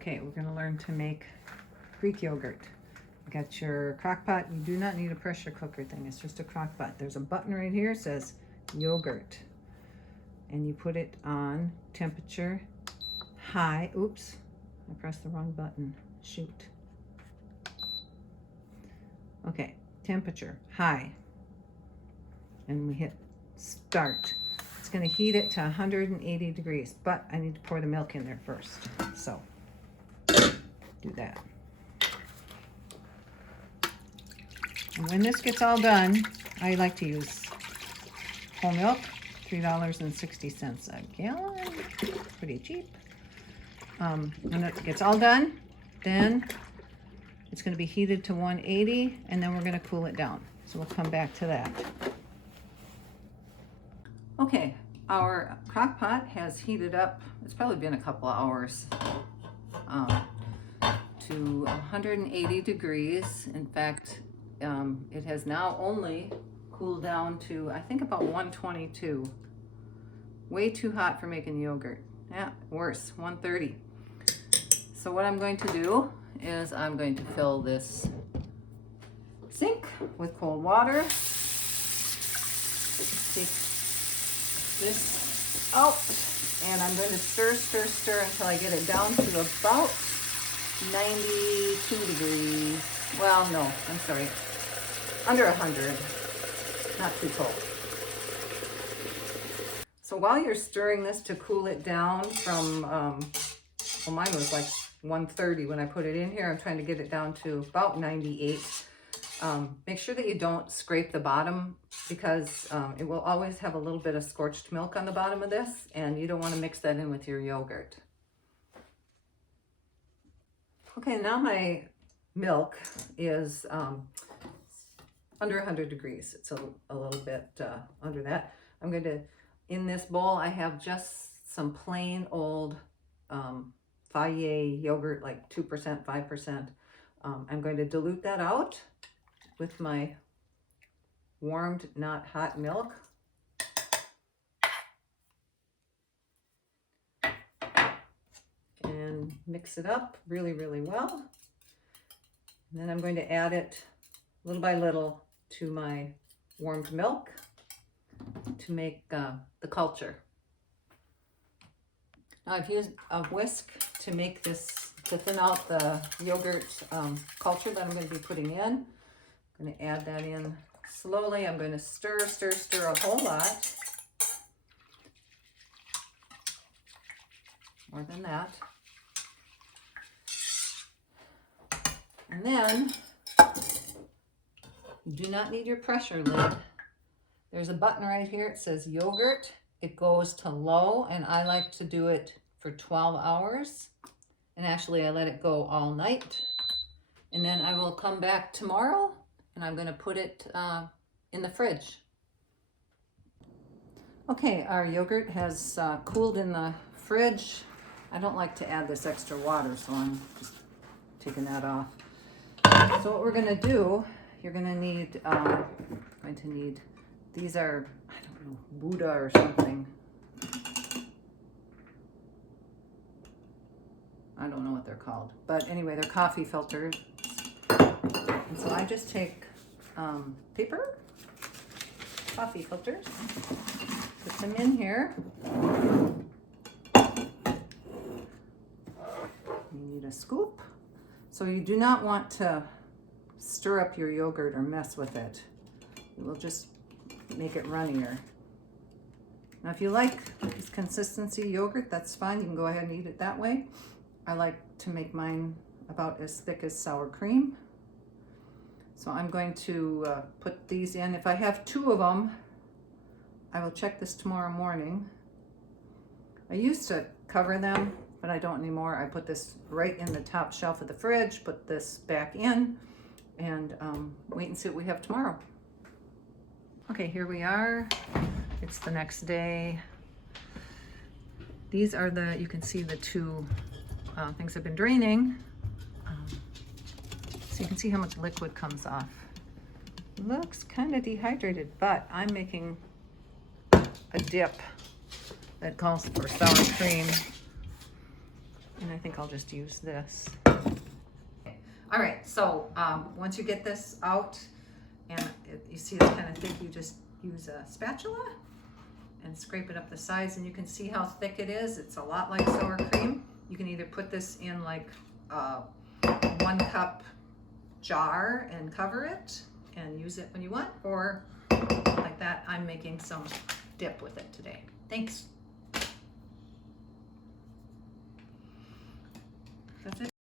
Okay, we're gonna learn to make Greek yogurt. You got your crock pot. You do not need a pressure cooker thing. It's just a crock pot. There's a button right here. It says yogurt. And you put it on temperature high. Oops, I pressed the wrong button. Shoot. Okay, temperature high. And we hit start. It's gonna heat it to 180 degrees, but I need to pour the milk in there first. So do that. And when this gets all done, I like to use whole milk, $3.60 a gallon, pretty cheap. When it gets all done, then it's going to be heated to 180, and then we're going to cool it down. So we'll come back to that. Okay, our crock pot has heated up. It's probably been a couple of hours. To 180 degrees. In fact, it has now only cooled down to, I think, about 122. Way too hot for making yogurt. Yeah, worse, 130. So what I'm going to do is I'm going to fill this sink with cold water. Take this out, and I'm going to stir until I get it down to about 92 degrees. Well, no, I'm sorry. Under 100. Not too cold. So while you're stirring this to cool it down from, well, mine was like 130 when I put it in here. I'm trying to get it down to about 98. Make sure that you don't scrape the bottom, because it will always have a little bit of scorched milk on the bottom of this, and you don't want to mix that in with your yogurt. Okay, now my milk is under 100 degrees. It's a little bit under that. I'm going to, in this bowl, I have just some plain old Fage yogurt, like 2%, 5%. I'm going to dilute that out with my warmed, not hot milk. And mix it up really, really well. And then I'm going to add it little by little to my warmed milk to make the culture. Now I've used a whisk to make this, to thin out the yogurt culture that I'm going to be putting in. I'm going to add that in slowly. I'm going to stir a whole lot. More than that. And then, you do not need your pressure lid. There's a button right here. It says yogurt. It goes to low, and I like to do it for 12 hours. And actually, I let it go all night. And then I will come back tomorrow, and I'm going to put it in the fridge. Okay, our yogurt has cooled in the fridge. I don't like to add this extra water, so I'm just taking that off. So what we're going to do, you're going to need, these are, I don't know, Buddha or something. I don't know what they're called. But anyway, they're coffee filters. And so I just take paper, coffee filters, put them in here. You need a scoop. So you do not want to stir up your yogurt or mess with it. It will just make it runnier. Now if you like this consistency yogurt, that's fine. You can go ahead and eat it that way. I like to make mine about as thick as sour cream. So I'm going to put these in. If I have 2 of them, I will check this tomorrow morning. I used to cover them, but I don't anymore. I put this right in the top shelf of the fridge, put this back in, and wait and see what we have tomorrow. Okay, here we are. It's the next day. These are you can see the 2 things I've been draining. So you can see how much liquid comes off. Looks kind of dehydrated, but I'm making a dip that calls for sour cream. And I think I'll just use this. All right, so once you get this out and you see it's kind of thick, you just use a spatula and scrape it up the sides, and you can see how thick it is. It's a lot like sour cream. You can either put this in like a 1 cup jar and cover it and use it when you want, or like that. I'm making some dip with it today. Thanks. That's it.